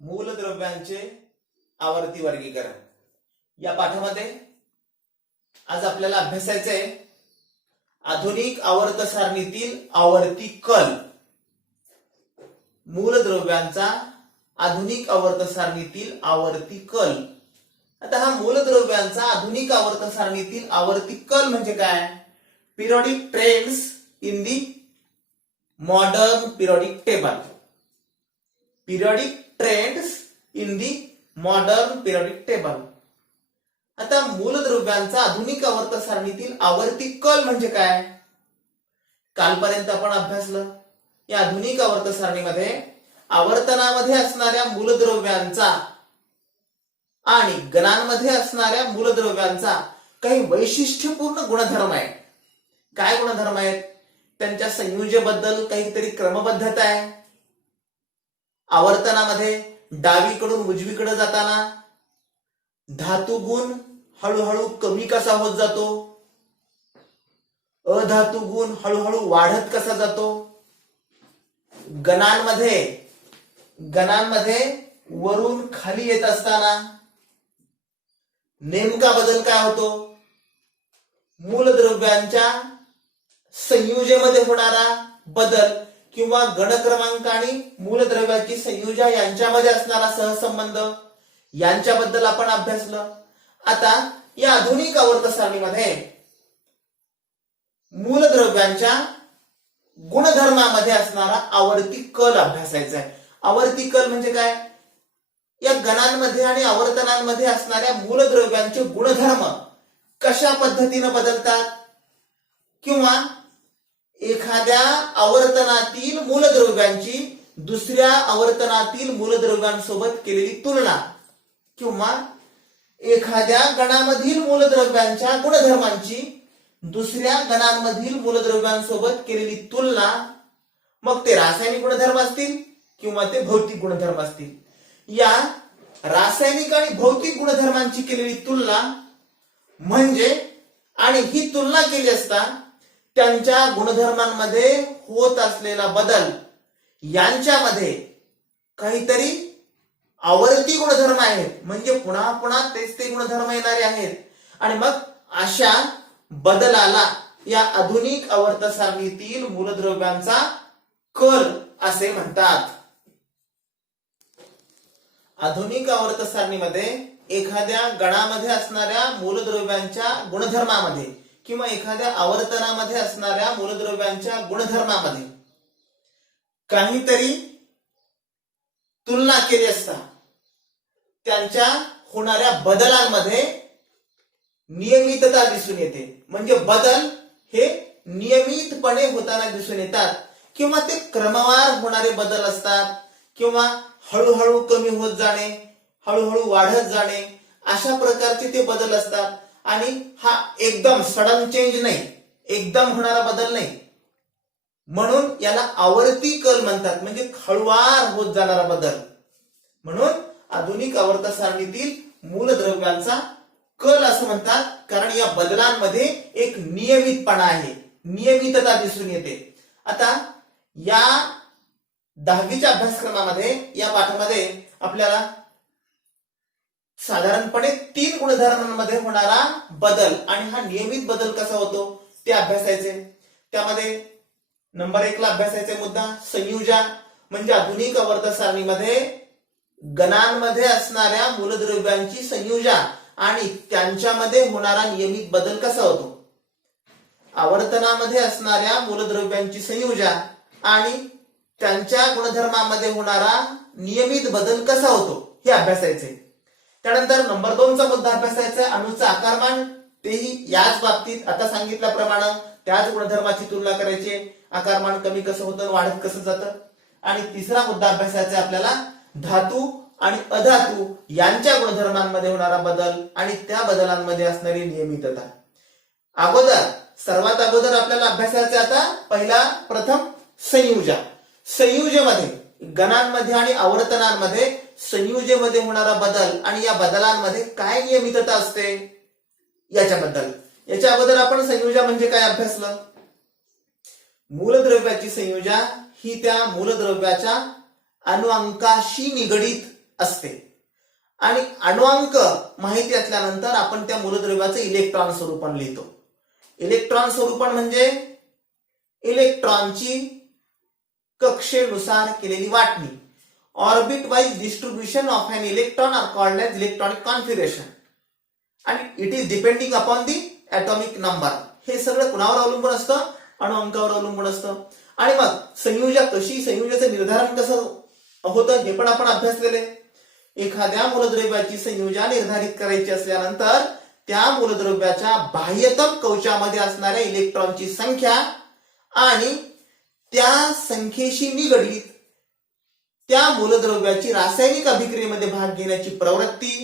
मूलद्रव्यांचे आवर्ती वर्गीकरण या पाठामध्ये आज आपल्याला अभ्यासायचे आहे आधुनिक आवर्त सारणीतील आवर्ती कल. मूलद्रव्यांचा आधुनिक आवर्त सारणीतील आवर्ती कल. आता हा मूलद्रव्यांचा आधुनिक आवर्त सारणीतील आवर्ती कल म्हणजे काय? Periodic trends in the modern periodic table. Periodic trends in the modern periodic table. आता मूलद्रव्यांचा आधुनिक आवर्त सारणीतील आवर्ती कल म्हणजे काय? कालपर्यंत आपण अभ्यासलं. या आधुनिक आवर्त सारणीमध्ये आवर्तनामध्ये असणाऱ्या मूलद्रव्यांचा आणि गणांमध्ये असणाऱ्या मूलद्रव्यांचा काही वैशिष्ट्यपूर्ण गुणधर्म आहेत. काय गुणधर्म आहेत? त्यांच्या संयोजनेबद्दल काहीतरी क्रमबद्धता आहे. आवर्तनामध्ये डावीकडून उजवीकडे जाताना धातू गुण हळूहळू कमी कसा होत जातो, अधातू गुण हळूहळू वाढत कसा जातो, गणांमध्ये वरून खाली येत असताना नेमका बदल काय होतो, मूलद्रव्यांच्या संयोजनेमध्ये होणारा बदल किंवा गण क्रमांक आणि मूलद्रव्याची संयोजन यांच्यामध्ये असणारा सहसंबंध यांच्याबद्दल आपण अभ्यासलं. आता या आधुनिक आवर्त सारणीमध्ये मूलद्रव्यांच्या गुणधर्मामध्ये असणारा आवर्ती कल अभ्यासायचा आहे. आवर्ती कल म्हणजे काय? या गणांमध्ये आणि आवर्तनांमध्ये असणाऱ्या मूलद्रव्यांचे गुणधर्म कशा पद्धतीने बदलतात किंवा एखाद्या आवर्तनातील मूलद्रव्यांची दुसऱ्या आवर्तनातील मूलद्रव्यांसोबत केलेली तुलना किंवा एखाद्या गणामधील मूलद्रव्यांच्या गुणधर्मांची दुसऱ्या गणांमधील मूलद्रव्यांसोबत केलेली तुलना, मग ते रासायनिक गुणधर्म असतील किंवा ते भौतिक गुणधर्म असतील. या रासायनिक आणि भौतिक गुणधर्मांची केलेली तुलना म्हणजे आणि ही तुलना केली असता त्यांच्या गुणधर्मांमध्ये होत असलेला बदल यांच्यामध्ये काहीतरी आवर्ती गुणधर्म आहेत, म्हणजे पुन्हा पुन्हा तेच ते गुणधर्म येणारे आहेत. आणि मग अशा बदलाला या आधुनिक आवर्त सारणीतील मूलद्रव्यांचा कल असे म्हणतात. आधुनिक आवर्त सारणीमध्ये एखाद्या गणामध्ये असणाऱ्या मूलद्रव्यांच्या गुणधर्मामध्ये किंवा एखाद्या आवर्तनामध्ये असणाऱ्या मूलद्रव्यांच्या गुणधर्मामध्ये काहीतरी तुलना केली असता त्यांच्या होणाऱ्या बदलांमध्ये नियमितता दिसून येते. म्हणजे बदल हे नियमितपणे होताना दिसून येतात किंवा ते क्रमवार होणारे बदल असतात किंवा हळूहळू कमी होत जाणे, हळूहळू वाढत जाणे, अशा प्रकारचे ते बदल असतात. आणि हा एकदम सडन चेंज नाही, एकदम होणारा बदल नाही, म्हणून याला आवर्ती कल म्हणतात, म्हणजे हळूवार होत जाणारा बदल. म्हणून आधुनिक आवर्त सारणीतील मूलद्रव्यांचा कल असं म्हणतात, कारण या बदलांमध्ये एक नियमितपणा आहे, नियमितता दिसून येते. आता या 10वीच्या अभ्यासक्रमामध्ये या पाठामध्ये आपल्याला साधारणपणे 3 गुणधर्मांमध्ये होणारा बदल आणि हा नियमित बदल कसा होतो ते अभ्यासायचे. त्यामध्ये नंबर 1 ला अभ्यासायचे मुद्दा संयोजन, म्हणजे आधुनिक आवर्त सारणीमध्ये गणांमध्ये असणाऱ्या मूलद्रव्यांची संयोजन आणि त्यांच्यामध्ये होणारा नियमित बदल कसा होतो. आवर्तनामध्ये असणाऱ्या मूलद्रव्यांची संयोजन आणि त्यांच्या गुणधर्मामध्ये होणारा नियमित बदल कसा होतो हे अभ्यासायचे. त्यानंतर नंबर 2 चा मुद्दा अभ्यासायचा अणूचा आकारमान, तेही याच बाबतीत आता सांगितल्याप्रमाणे त्याच गुणधर्माची तुलना करायची, आकारमान कमी कसं होतं, वाढत कसं जातं. आणि तिसरा मुद्दा अभ्यासायचा आपल्याला धातू आणि अधातू यांच्या गुणधर्मांमध्ये होणारा बदल आणि त्या बदलांमध्ये असणारी नियमितता. सर्वात अगोदर आपल्याला अभ्यासायचं आता प्रथम संयोजन. संयोजनामध्ये गणांमध्ये आणि आवर्तनांमध्ये संयोजनेमध्ये होणारा बदल आणि या बदलांमध्ये काय नियमितता असते याच्याबद्दल. याच्या अगोदर आपण संयोजन म्हणजे काय अभ्यासलं. मूलद्रव्याची संयोजन ही त्या मूलद्रव्याच्या अणुअंकाशी निगडीत असते. आणि अणुअंक माहिती असल्यानंतर आपण त्या मूलद्रव्याचं इलेक्ट्रॉन स्वरूपण लिहितो. इलेक्ट्रॉन स्वरूपण म्हणजे इलेक्ट्रॉनची कक्षेनुसार केलेली वाटणी. Orbit wise distribution of an electron are called as electronic configuration आणि it is depending upon the atomic number. हे सगळं कुणावर अवलंबून असतं? अणुअंकावर अवलंबून असतं. आणि मग संयुजा कशी, संयुजाचं निर्धारण कसं होतं हे पण आपण अभ्यासलेले. एखाद्या मूलद्रव्याची संयुजा निर्धारित करायची असल्यानंतर त्या मूलद्रव्याच्या बाह्यतम कवचामध्ये असणाऱ्या इलेक्ट्रॉनची संख्या आणि त्या संख्येशी निगडीत त्या मूलद्रव्याची रासायनिक अभिक्रियेमध्ये भाग घेण्याची प्रवृत्ती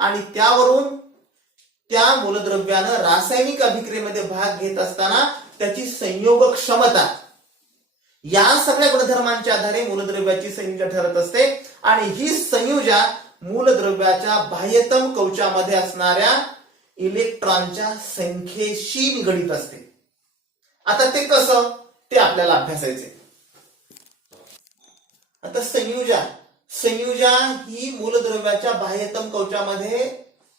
आणि त्यावरून त्या मूलद्रव्यानं रासायनिक अभिक्रियेमध्ये भाग घेत असताना त्याची संयोग क्षमता, या सगळ्या गुणधर्मांच्या आधारे मूलद्रव्याची संयुजा ठरत असते. आणि ही संयुजा मूलद्रव्याच्या बाह्यतम कवचामध्ये असणाऱ्या इलेक्ट्रॉनच्या संख्येशी निगडीत असते. आता ते कसं ते आपल्याला अभ्यासायचे. आता संयुजा ही मूलद्रव्याच्या बाह्यतम कवचामध्ये,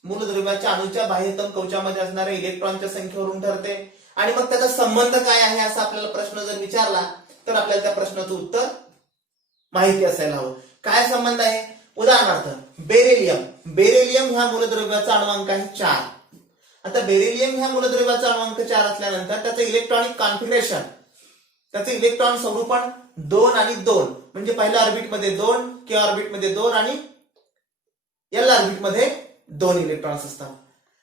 मूलद्रव्याच्या अणूच्या बाह्यतम कवचामध्ये असणाऱ्या इलेक्ट्रॉनच्या संख्येवरून ठरते. आणि मग त्याचा संबंध काय आहे असा आपल्याला प्रश्न जर विचारला तर आपल्याला त्या प्रश्नाचं उत्तर माहिती असायला हवं. काय संबंध आहे? उदाहरणार्थ बेरिलियम ह्या मूलद्रव्याचा अणुअंक आहे 4. आता बेरिलियम ह्या मूलद्रव्याचा अणुअंक 4 असल्यानंतर त्याचं इलेक्ट्रॉनिक कॉन्फिगरेशन, त्याचे इलेक्ट्रॉन स्वरूपण 2 आणि 2 म्हणजे पहिल्या ऑर्बिटमध्ये 2, के ऑर्बिटमध्ये 2 आणि एल ऑर्बिटमध्ये 2 इलेक्ट्रॉन्स असतात.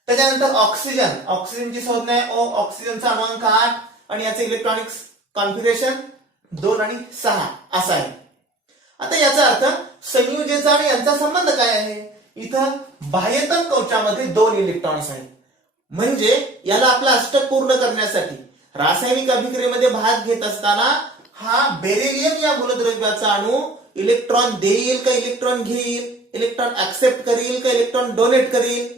त्याच्यानंतर ऑक्सिजनची संज्ञा आहे O, ऑक्सिजनचा अणुअंक 8 आणि याचे इलेक्ट्रॉनिक कॉन्फिगरेशन 2 आणि 6 असा आहे. आता याचा अर्थ संयुजेचा आणि यांचा संबंध काय आहे? इथं बाह्यतम कवचामध्ये 2 इलेक्ट्रॉन्स आहेत. म्हणजे याला आपला अष्टक पूर्ण करण्यासाठी रासायनिक अभिक्रियेमध्ये भाग घेत असताना हा बेरिलियम या मूलद्रव्याचा अणू इलेक्ट्रॉन देईल का इलेक्ट्रॉन घेईल, इलेक्ट्रॉन ऍक्सेप्ट करील का इलेक्ट्रॉन डोनेट करील.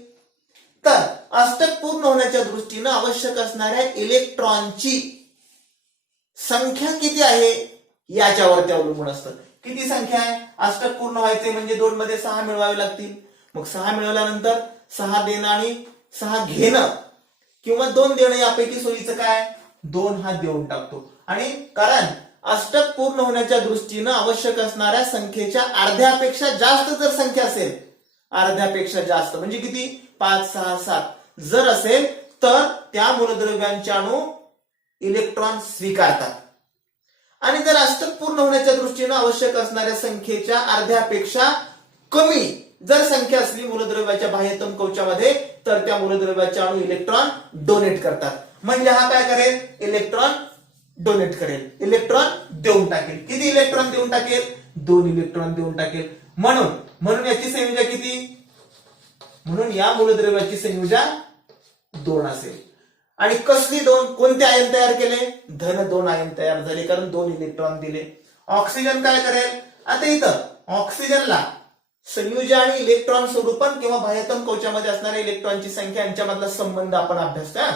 तर अष्टक पूर्ण होण्याच्या दृष्टीनं आवश्यक असणाऱ्या इलेक्ट्रॉनची संख्या किती आहे याच्यावरती अवलंबून असतं. किती संख्या आहे? अष्टक पूर्ण व्हायचे म्हणजे 2 मध्ये 6 मिळवावे लागतील. मग 6 मिळवल्यानंतर 6 देणं आणि 6 घेणं किंवा 2 देणं यापैकी सोयीचं काय? 2 हा देऊन टाकतो. आणि कारण अष्टक पूर्ण होण्याच्या दृष्टीनं आवश्यक असणाऱ्या संख्येच्या अर्ध्यापेक्षा जास्त जर संख्या असेल, अर्ध्यापेक्षा जास्त म्हणजे किती? 5, 6, 7 जर असेल तर त्या मूलद्रव्यांचे अणू इलेक्ट्रॉन स्वीकारतात. आणि जर अष्टक पूर्ण होण्याच्या दृष्टीनं आवश्यक असणाऱ्या संख्येच्या अर्ध्यापेक्षा कमी जर संख्या असली मूलद्रव्याच्या बाह्यतम कवचामध्ये तर त्या मूलद्रव्याचे अणू इलेक्ट्रॉन डोनेट करतात. म्हणजे हा काय करेल? इलेक्ट्रॉन डोनेट करेल, इलेक्ट्रॉन देऊन टाकेल. किती इलेक्ट्रॉन देऊन टाकेल? 2 इलेक्ट्रॉन देऊन टाकेल. म्हणून याची संयुजा किती? म्हणून या मूलद्रव्याची संयुजा 2 असेल. आणि कसली 2? कोणते आयन तयार केले? धन 2 आयन तयार झाले कारण 2 इलेक्ट्रॉन दिले. ऑक्सिजन काय करेल? आता इथं ऑक्सिजनला संयुजा आणि इलेक्ट्रॉन स्वरूपण किंवा बाह्यतम कवचामध्ये असणाऱ्या इलेक्ट्रॉनची संख्या यांच्यामधला संबंध आपण अभ्यासतोय.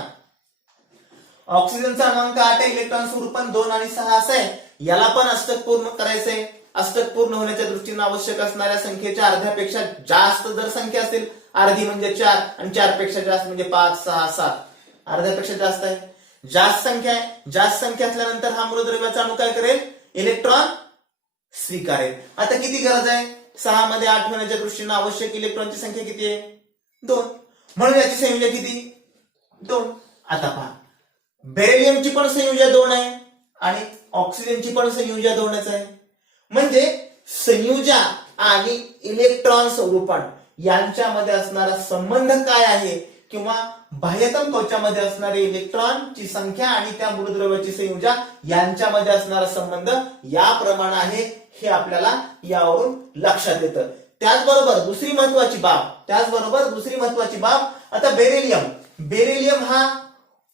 ऑक्सिजनचा अणुअंक 8 आहे, इलेक्ट्रॉन स्वरूपण 2 आणि 6 असं आहे. याला पण अष्टक पूर्ण करायचंय. अष्टक पूर्ण होण्याच्या दृष्टीने आवश्यक असणाऱ्या संख्येच्या अर्ध्यापेक्षा जास्त जर संख्या असेल, अर्धी म्हणजे 4 आणि 4 पेक्षा जास्त म्हणजे 5, 6, 7, अर्ध्यापेक्षा जास्त आहे, जास्त संख्या आहे. जास्त संख्या असल्यानंतर हा मूलद्रव्याचा अणू काय करेल? इलेक्ट्रॉन स्वीकारेल. आता किती गरज आहे? 6 मध्ये 8 होण्याच्या दृष्टीने आवश्यक इलेक्ट्रॉनची संख्या किती आहे? 2. म्हणून याची संयुजा किती? 2. आता पहा, बेरिलियमची पण संयुजा 2 आहे आणि ऑक्सिजनची पण संयुजा 2च आहे. म्हणजे संयुजा आणि इलेक्ट्रॉन स्वरूपण यांच्यामध्ये असणारा संबंध काय आहे किंवा बाह्यतम कवचामध्ये असणारे इलेक्ट्रॉनची संख्या आणि त्या मूलद्रव्याची संयुजा यांच्यामध्ये असणारा संबंध याप्रमाणे आहे हे आपल्याला यावरून लक्षात येतं. त्याचबरोबर दुसरी महत्वाची बाब, आता बेरिलियम हा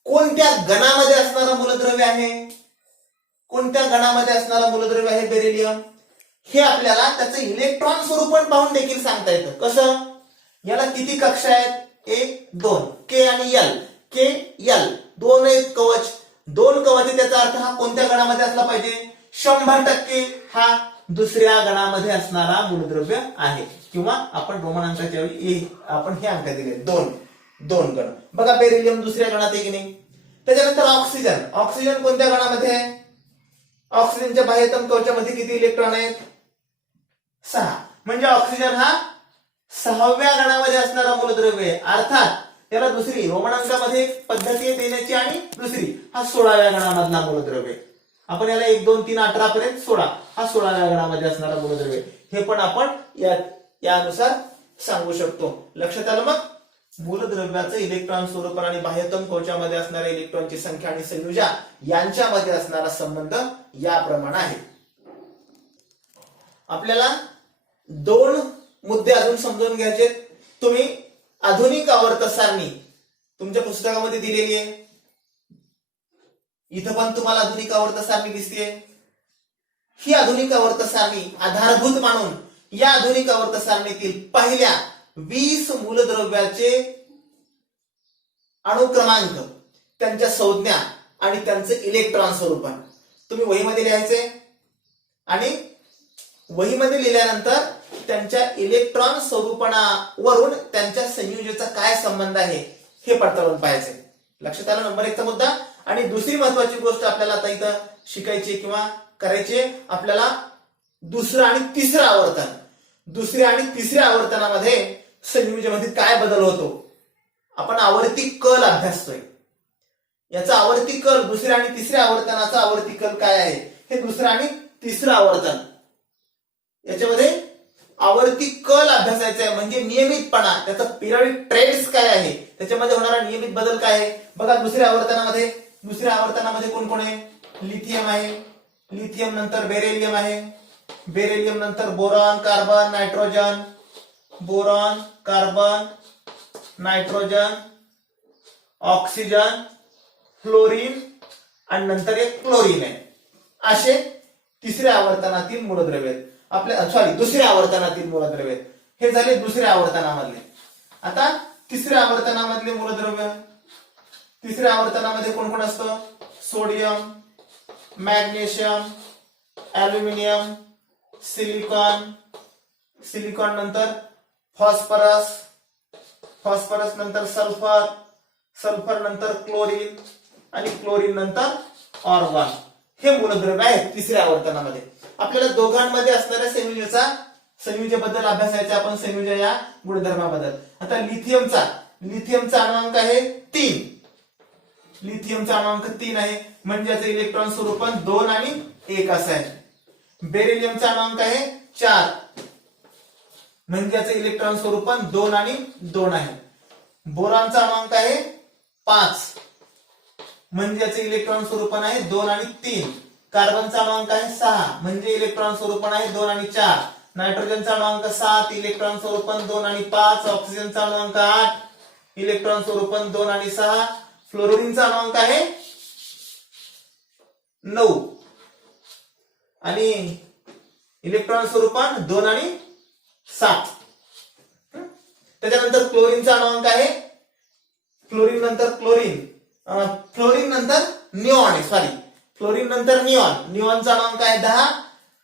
कोणत्या गणामध्ये असणारा मूलद्रव्य आहे? कोणत्या गणामध्ये असणारा मूलद्रव्य आहे बेरिलियम? हे आपल्याला त्याचं इलेक्ट्रॉन स्वरूपण पाहून देखील सांगता येतं. कसं? याला किती कक्षा आहेत? 1, 2 के आणि एल. के एल 2 आहेत कवच, 2 कवच. त्याचा अर्थ हा कोणत्या गणामध्ये असला पाहिजे? 100% हा दुसऱ्या गणामध्ये असणारा मूलद्रव्य आहे, किंवा आपण रोमन अंकाच्या वेळी आपण हे अंक दिले दोन गण. बघा बेरिलियम दुसऱ्या गणात आहे की नाही. त्याच्यानंतर ऑक्सिजन कोणत्या गणामध्ये आहे? ऑक्सिजनच्या बाह्यतम कवचामध्ये किती इलेक्ट्रॉन आहेत? 6. म्हणजे ऑक्सिजन हा 6व्या गणामध्ये असणारा मूलद्रव्य आहे. अर्थात त्याला दुसरी रोमन अंकामध्ये एक पद्धती आहे देण्याची, आणि दुसरी हा 16व्या गणामधला मूलद्रव्य. आपण याला 1 2 3 18 पर्यंत 16 हा 16व्या गणामध्ये असणारा मूलद्रव्य. हे पण आपण यानुसार सांगू शकतो. लक्षात आलं. मग मूलद्रव्याचं इलेक्ट्रॉन स्वरूपण आणि बाह्यतम कवचामध्ये असणाऱ्या इलेक्ट्रॉनची संख्या आणि संयोजा यांच्यामध्ये असणारा संबंध याप्रमाणे आहे. आपल्याला 2 मुद्दे अजून समजून घ्यायचे. तुम्ही आधुनिक आवर्त सारणी तुमच्या पुस्तकामध्ये दिलेली आहे. इथं पण तुम्हाला आधुनिक आवर्त सारणी दिसते. ही आधुनिक आवर्त सारणी आधारभूत मानून या आधुनिक आवर्त सारणीतील पहिल्या 20 मूलद्रव्याचे अणुक्रमांक, त्यांच्या संज्ञा आणि त्यांचं इलेक्ट्रॉन स्वरूपण तुम्ही वहीमध्ये लिहायचे, आणि वहीमध्ये लिहिल्यानंतर त्यांच्या इलेक्ट्रॉन स्वरूपणावरून त्यांच्या संयोजनेचा काय संबंध आहे हे पडताळून पाहायचे. लक्षात आलं. नंबर 1 चा मुद्दा. आणि दुसरी महत्वाची गोष्ट आपल्याला आता इथं शिकायची किंवा करायची, आपल्याला दुसरं आणि तिसरं आवर्तन. दुसऱ्या आणि तिसऱ्या आवर्तनामध्ये संयोजनामध्ये काय बदल होतो. आपण आवर्ती कल अभ्यासतोय. याचा आवर्ती कल, दुसऱ्या आणि तिसऱ्या आवर्तनाचा आवर्ती कल काय आहे हे दुसरं आणि तिसरं आवर्तन, याच्यामध्ये आवर्ती कल अभ्यासायचा आहे. म्हणजे नियमितपणा, त्याचा पिरियडिक ट्रेंड्स काय आहे, त्याच्यामध्ये होणारा नियमित बदल काय आहे. बघा दुसऱ्या आवर्तनामध्ये कोण कोण आहे? लिथियम आहे. लिथियम नंतर बेरिलियम आहे. बेरिलियम नंतर boron, carbon, nitrogen. Boron, carbon, nitrogen, oxygen, fluorine आणि नंतर एक क्लोरीन आहे. असे तिसऱ्या आवर्तनातील मूलद्रव्य आहेत. दुसऱ्या आवर्तनातील मूलद्रव्य. हे झाले दुसऱ्या आवर्तनामधले. आता तिसऱ्या आवर्तनामधले मूलद्रव्य. तिसऱ्या आवर्तनामध्ये कोण कोण असतं? Sodium, magnesium, aluminium, silicon. Silicon नंतर फॉस्फरस. फॉस्फरस नंतर सल्फर. सल्फर नंतर क्लोरीन आणि क्लोरीन नंतर ऑर्गॉन. हे मूलद्रव्य आहेत तिसऱ्या आवर्तनामध्ये. आपल्याला दोघांमध्ये असणाऱ्या संयोजनेबद्दल अभ्यासायचे आपण, संयोजन या गुणधर्माबद्दल. आता लिथियमचा अणुअंक आहे 3. लिथियमचा अणुअंक 3 आहे, म्हणजे याचं इलेक्ट्रॉन स्वरूपण 2 आणि 1 असं आहे. बेरिलियमचा अणुअंक आहे 4, म्हणजे याचं इलेक्ट्रॉन स्वरूपण 2 आणि 2 आहे. बोरॉनचा अणुअंक आहे 5, म्हणजे याचे इलेक्ट्रॉन स्वरूपण आहे 2 आणि 3. कार्बनचा अणुअंक आहे 6, म्हणजे इलेक्ट्रॉन स्वरूपण आहे 2 आणि 4. नायट्रोजनचा अणुअंक 7, इलेक्ट्रॉन स्वरूपण 2 आणि 5. ऑक्सिजनचा अणुअंक 8, इलेक्ट्रॉन स्वरूपण 2 आणि 6. फ्लोरीनचा अणुअंक आहे 9 आणि इलेक्ट्रॉन स्वरूपण 2 आणि 7. त्याच्यानंतर क्लोरीनचा अणुअंक आहे, फ्लोरीन नंतर निऑन आहे, फ्लोरीन नंतर निऑनचा अणुअंक आहे 10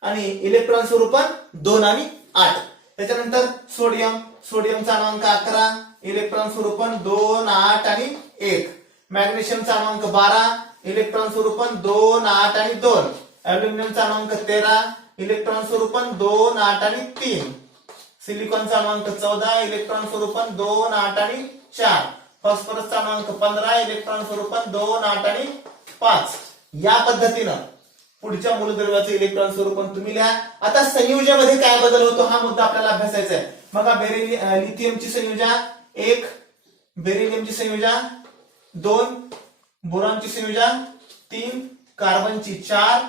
आणि इलेक्ट्रॉन स्वरूपण 2 आणि 8. त्याच्यानंतर सोडियमचा अणुअंक 11, इलेक्ट्रॉन स्वरूपण 2, 8 आणि 1. मॅग्नेशियमचा अणुअंक 12, इलेक्ट्रॉन स्वरूपण 2, 8 आणि 2. ॲल्युमिनियमचा अणुअंक 13, इलेक्ट्रॉन स्वरूपण 2, 8 आणि 3. सिलिकॉनचा अणुअंक 14, इलेक्ट्रॉन स्वरूपण 2, 8 आणि 4. फॉस्फरसचा अणुअंक 15, इलेक्ट्रॉन स्वरूपण 2, 8 आणि 5. या पद्धतीनं पुढच्या मूलद्रव्याचे इलेक्ट्रॉन स्वरूपण तुम्ही लिहा. आता संयोजनामध्ये काय बदल होतो हा मुद्दा आपल्याला अभ्यासायचा आहे. बघा लिथियमची संयोजा 1, बेरिलियमची संयोजा 2, बोरॉनची संयोजा 3, कार्बनची 4,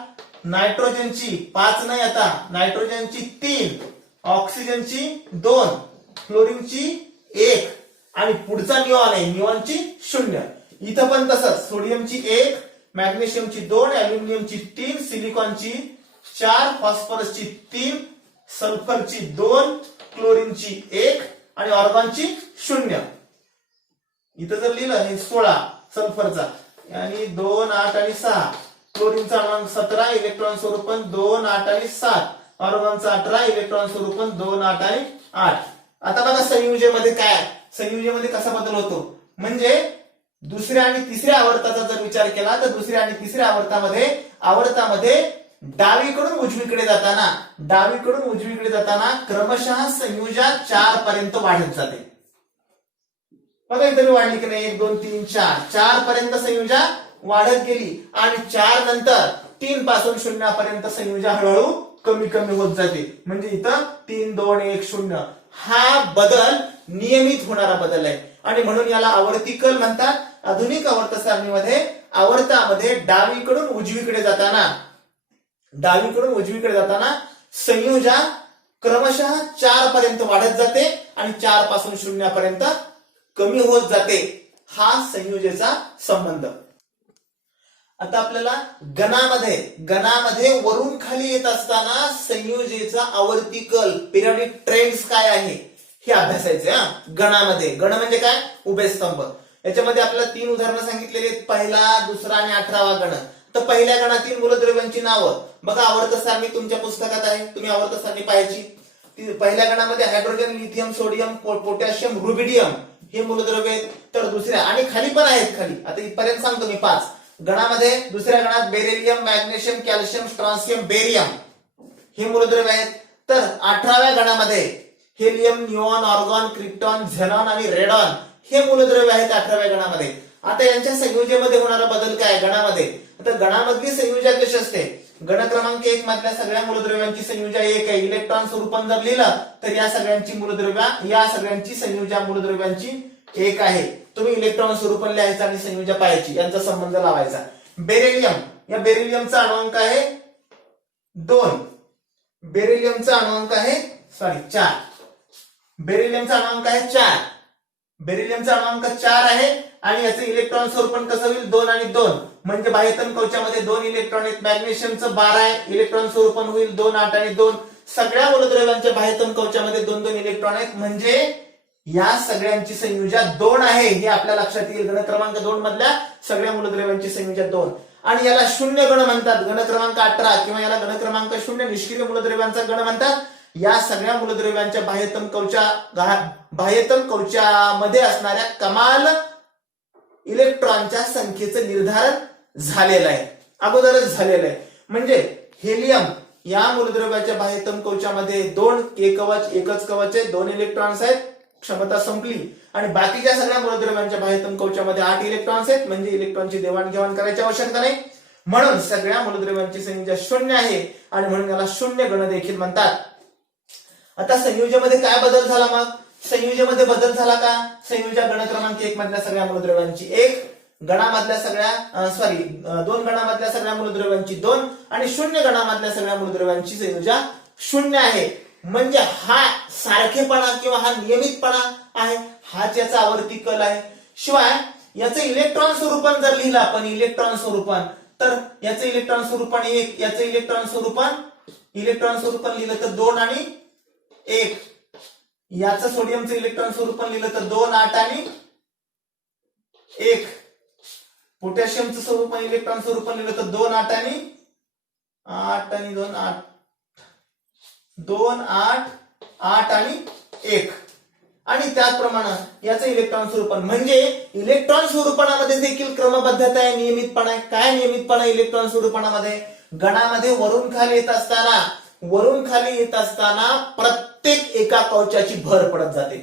नायट्रोजनची 5 नाही, आता नायट्रोजनची 3, ऑक्सिजनची 2, फ्लोरीनची 1 आणि पुढचा निऑन आहे, निऑनची 0. इथं पण तसंच सोडियमची 1, मॅग्नेशियमची 2, ॲल्युमिनियमची 3, सिलिकॉनची 4, फॉस्फरसची 3, सल्फरची 2, क्लोरीनची 1 आणि ऑर्गॉनची 0. इथं जर लिहिलं हे 16 सल्फरचा आणि 2, 8 आणि 6. क्लोरीनचा अणुअंक 17, इलेक्ट्रॉन स्वरूपण 2, 8 आणि 7. ऑर्गॉनचं 18, इलेक्ट्रॉन स्वरूपन 2, 8 आणि 8. आता बघा संयुजेमध्ये काय, संयुजेमध्ये कसा बदल होतो, म्हणजे दुसऱ्या आणि तिसऱ्या आवर्ताचा जर विचार केला तर दुसऱ्या आणि तिसऱ्या आवर्तामध्ये डावीकडून उजवीकडे जाताना क्रमशः संयुजा 4 पर्यंत वाढत जाते. बघा इथे वाढली की नाही, 1 2 3 4 पर्यंत संयुजा वाढत गेली आणि 4 नंतर 3 पासून 0 पर्यंत संयुजा हळूहळू कमी कमी होत जाते. म्हणजे इथं 3 2 1 0 हा बदल नियमित होणारा बदल आहे आणि म्हणून याला आवर्ती कल म्हणतात. आधुनिक आवर्त सारणीमध्ये आवर्तामध्ये डावीकडून उजवीकडे जाताना संयुजा क्रमशः 4 पर्यंत वाढत जाते आणि 4 पासून 0 पर्यंत कमी होत जाते. हा संयुजेचा संबंध. आता आपल्याला गणामध्ये वरून खाली येत असताना संयुजेचा आवर्ती कल पिरियडिक ट्रेंड्स काय आहे हे अभ्यासायचे. गण म्हणजे काय, उभे स्तंभ. याच्यामध्ये आपल्याला 3 उदाहरणं सांगितलेली आहेत, पहिला, दुसरा आणि 18वा गण. तर पहिल्या गणातील मूलद्रव्यांची नावं बघा, आवर्त सारणी तुमच्या पुस्तकात आहे, तुम्ही आवर्त सारणी पाहायची. पहिल्या गणामध्ये hydrogen, lithium, sodium, potassium, rubidium हे मूलद्रव्य आहेत. तर दुसऱ्या आणि खाली पण आहेत, खाली आता इथपर्यंत सांगतो मी 5 गणामध्ये. दुसऱ्या गणात beryllium, magnesium, calcium, strontium, barium हे मूलद्रव्य आहेत. तर 18व्या गणामध्ये helium, neon, argon, krypton, xenon आणि रेडॉन हे मूलद्रव्य आहेत 18व्या गणामध्ये. आता यांच्या संयुजेमध्ये होणारा बदल काय गणामध्ये. आता गणामधली संयुजा कशी असते, गण क्रमांक 1 मधल्या सगळ्या मूलद्रव्यांची संयुजा 1 आहे. इलेक्ट्रॉन स्वरूपात जर लिहिलं तर या सगळ्यांची संयुजा मूलद्रव्यांची 1 आहे. तुम्ही इलेक्ट्रॉन स्वरूपात लिहायचं आणि संयुजा पाहायची, यांचा संबंध लावायचा. बेरिलियम, या बेरिलियमचा अणुअंक आहे 2, बेरिलियमचा अणुअंक आहे 4, बेरिलियमचा अणुअंक 4 आहे आणि याचे इलेक्ट्रॉन स्वरूपन कसं होईल, 2 आणि 2 म्हणजे बाह्यतम कवचामध्ये 2 इलेक्ट्रॉन आहेत. मॅग्नेशियमचं 12 आहे, इलेक्ट्रॉन स्वरूपन होईल 2, 8 आणि 2. सगळ्या मूलद्रव्यांच्या बाह्यतम कवचामध्ये 2-2 इलेक्ट्रॉन आहेत, म्हणजे या सगळ्यांची संयुजा 2 आहे हे आपल्या लक्षात येईल. गण क्रमांक 2 मधल्या सगळ्या मूलद्रव्यांची संयुजा 2. आणि याला शून्य गण म्हणतात, गण क्रमांक 18 किंवा याला गण क्रमांक 0 निष्क्रिय मूलद्रव्यांचा गण म्हणतात. या सगळ्या मूलद्रव्यांच्या बाह्यतम कवचामध्ये असणाऱ्या कमाल इलेक्ट्रॉनच्या संख्येचं निर्धारण झालेलं आहे, अगोदरच झालेलं आहे. म्हणजे हेलियम या मूलद्रव्याच्या बाह्यतम कवचामध्ये 2 एकच कवच आहे, 2 इलेक्ट्रॉन्स आहेत, क्षमता संपली. आणि बाकीच्या सगळ्या मूलद्रव्यांच्या बाह्यतम कवचामध्ये 8 इलेक्ट्रॉन्स आहेत, म्हणजे इलेक्ट्रॉनची देवाणघेवाण करायची आवश्यकता नाही. म्हणून सगळ्या मूलद्रव्यांची संयुजा 0 आहे आणि म्हणून याला शून्य गण देखील म्हणतात. आता संयुजेमध्ये काय बदल झाला, मग संयुजेमध्ये बदल झाला का, संयुजा गण क्रमांक 1 मधल्या सगळ्या मूलद्रव्यांची 1, 2 गणामधल्या सगळ्या मूलद्रव्यांची 2 आणि 0 गणामधल्या सगळ्या मूलद्रव्यांची संयुजा 0 आहे. म्हणजे हा सारखेपणा किंवा हा नियमितपणा आहे, हाच याचा आवर्ती कल आहे. शिवाय याचं इलेक्ट्रॉन स्वरूपन जर लिहिलं आपण, इलेक्ट्रॉन स्वरूपन, तर याचं इलेक्ट्रॉन स्वरूपन 1, याचं इलेक्ट्रॉन स्वरूपन लिहिलं तर 2 आणि 1, याचं सोडियमचं इलेक्ट्रॉन स्वरूपन लिहिलं तर 2, 8 आणि 1, पोटॅशियमचं स्वरूपन इलेक्ट्रॉन स्वरूपन लिहिलं तर 2, 8 आणि 2, 8 आणि 1. आणि त्याचप्रमाणे याचं इलेक्ट्रॉन स्वरूपन, म्हणजे इलेक्ट्रॉन स्वरूपणामध्ये देखील क्रमबद्धता आहे, नियमितपणा आहे. काय नियमितपणा इलेक्ट्रॉन स्वरूपणामध्ये, गणामध्ये वरून खाली येत असताना प्रत्येक एका कवचाची भर पडत जाते.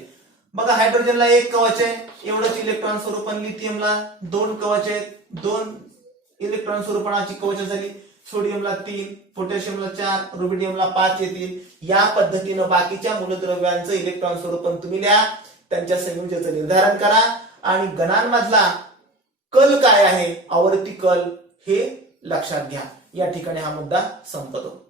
बघा हायड्रोजनला 1 कवच आहे, एवढंच इलेक्ट्रॉन स्वरूपन. लिथियमला 2 कवच आहेत, 2 इलेक्ट्रॉन स्वरूपणाची कवच झाली. सोडियमला 3, पोटॅशियमला 4, रुबिडियमला 5 येतील. या पद्धतीनं बाकीच्या मूलद्रव्यांचं इलेक्ट्रॉन स्वरूपन तुम्ही लिहा, त्यांच्या संयुजेचं निर्धारण करा आणि गणांमधला कल काय आहे, आवर्ती कल, हे लक्षात घ्या. या ठिकाणी हा मुद्दा संपतो.